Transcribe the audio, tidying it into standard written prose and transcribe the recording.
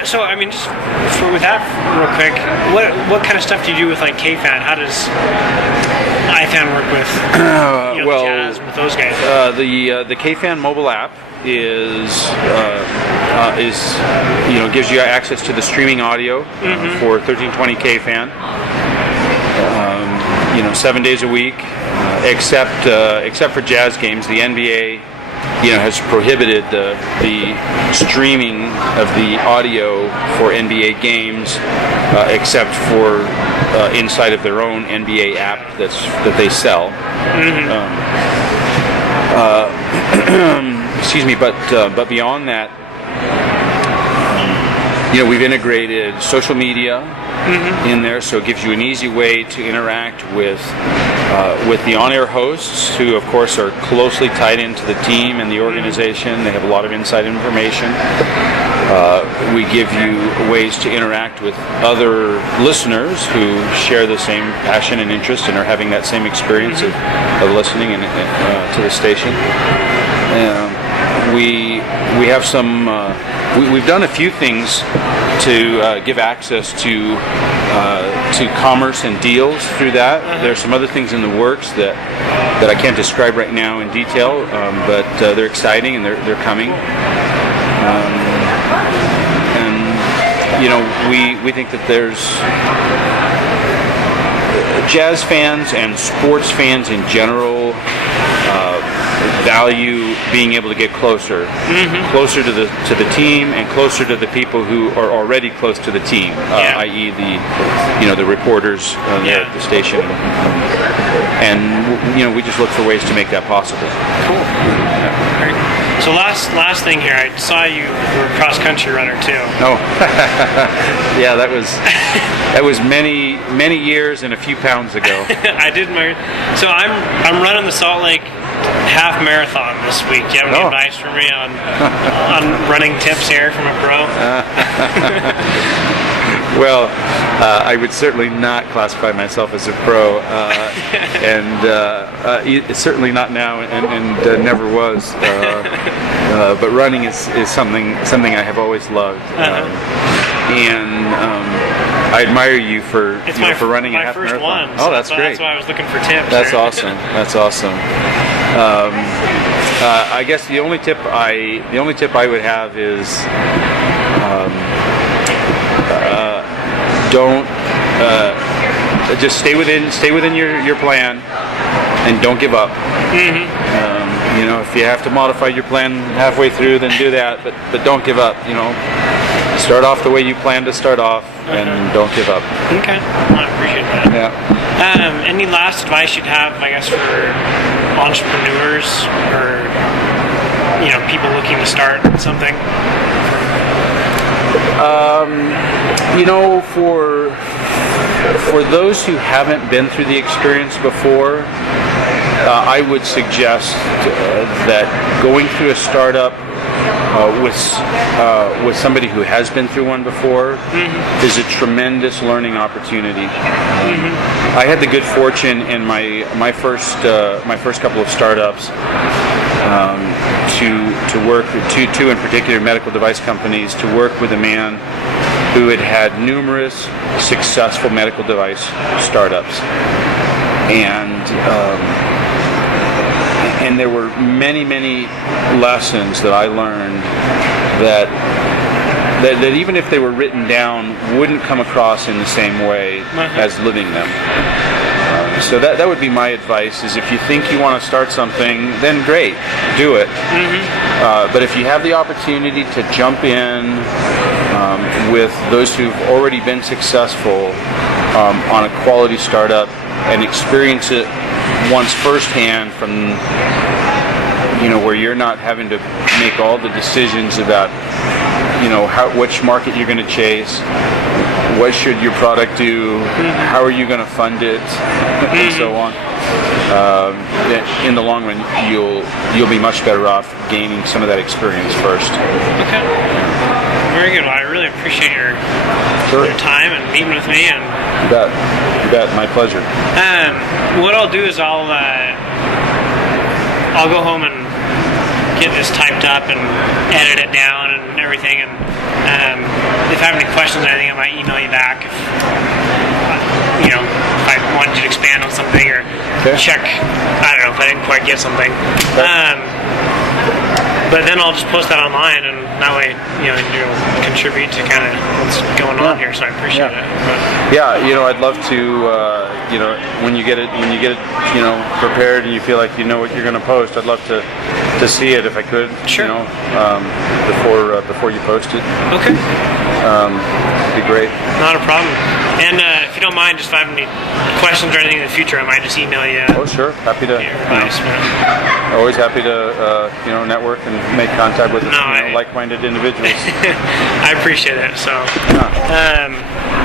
Okay, so I mean, just with that real quick, what kind of stuff do you do with like KFan? How does iFan work with jazz with those guys? The KFan mobile app is gives you access to the streaming audio for 1320 KFan. 7 days a week, except for jazz games. The NBA has prohibited the streaming of the audio for NBA games, except for inside of their own NBA app that they sell. Excuse me, but beyond that, we've integrated social media in there, so it gives you an easy way to interact with the on-air hosts, who of course are closely tied into the team and the organization. They have a lot of inside information. We give you ways to interact with other listeners who share the same passion and interest and are having that same experience of listening to the station. We have some. We've done a few things to give access to commerce and deals through that. There's some other things in the works that I can't describe right now in detail, but they're exciting and they're coming. We think that there's jazz fans and sports fans in general value being able to get closer to the team and closer to the people who are already close to the team, i.e. the reporters at the station, and we just look for ways to make that possible. Cool. Great. So last thing here, I saw you were a cross country runner too. Oh, yeah, that was many years and a few pounds ago. I did so I'm running the Salt Lake half marathon this week. Do you have any advice for me on running tips here from a pro? Well, I would certainly not classify myself as a pro, and certainly not now, and never was. But running is something I have always loved, and I admire you for running a half marathon. One, oh, that's great. That's why I was looking for tips. That's awesome. That's awesome. I guess the only tip I would have is don't just stay within your plan and don't give up. If you have to modify your plan halfway through, then do that, but don't give up. Start off the way you plan to start off, and don't give up. Okay, I appreciate that. Yeah. Any last advice you'd have, I guess, for entrepreneurs or people looking to start something? For those who haven't been through the experience before, I would suggest that going through a startup with somebody who has been through one before is a tremendous learning opportunity. I had the good fortune in my first couple of startups to work with two in particular medical device companies, to work with a man who had numerous successful medical device startups, and there were many lessons that I learned that even if they were written down, wouldn't come across in the same way as living them. So that would be my advice, is if you think you want to start something, then great, do it. But if you have the opportunity to jump in with those who've already been successful on a quality startup and experience it once firsthand, from where you're not having to make all the decisions about which market you're going to chase, what should your product do, how are you going to fund it, and so on. In the long run, you'll be much better off gaining some of that experience first. Okay. Very good. Well, I really appreciate your time and meeting with me. And You bet. My pleasure. What I'll do is I'll go home and get this typed up and edit it down and everything. And if questions or anything, I might email you back if if I wanted you to expand on something or check. I don't know if I didn't quite get something. But then I'll just post that online, and that way, you'll contribute to kind of what's going on here. So I appreciate it. But. Yeah, I'd love to, when you get it, prepared, and you feel like you know what you're going to post, I'd love to see it if I could. Sure. Before you post it. Okay. It'd be great. Not a problem. And if you don't mind, just if I have any questions or anything in the future, I might just email you. Oh, sure. Happy to. Always happy to, network and make contact with like-minded individuals. I appreciate it. So.